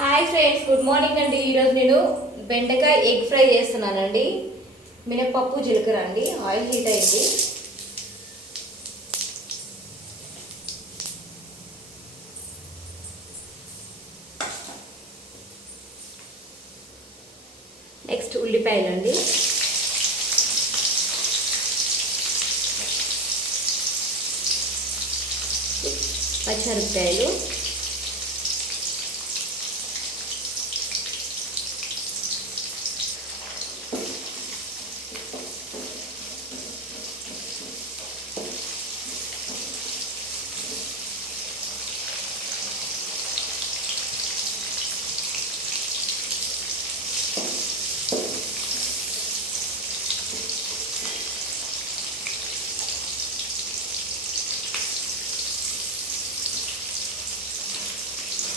Hi friends, good morning అండి. ఈరోజు నేను బెండకాయ ఎగ్ ఫ్రై చేస్తున్నానండి. మినపప్పు జీలకర్ర అండి. ఆయిల్ హీట్ అయింది. నెక్స్ట్ ఉల్లిపాయలు అండి. పచ్చిమిరపకాయలు,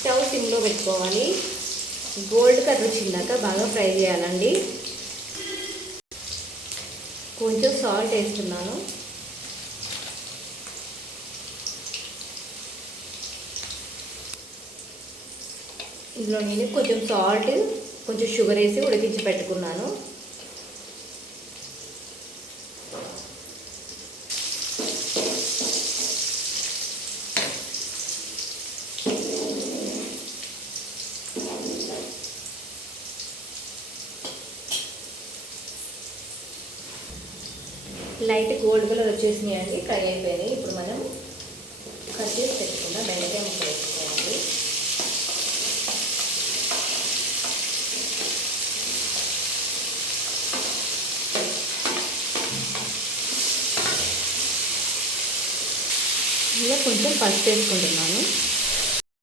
స్టవ్ సిమ్లో పెట్టుకోవాలి. గోల్డ్ కలర్ వచ్చిందాక బాగా ఫ్రై చేయాలండి. కొంచెం సాల్ట్ వేస్తున్నాను. ఇందులో నేను కొంచెం సాల్ట్, కొంచెం షుగర్ వేసి ఉడికించి పెట్టుకున్నాను. లైట్ గోల్డ్ కలర్ వచ్చేసినాయండి, ఫ్రై అయిపోయినాయి. ఇప్పుడు మనం కట్ చేసి పెట్టుకున్న బెండకాయ ముక్క వేసుకోవాలి. ఇలా కొంచెం పసుపు వేసుకుంటున్నాను.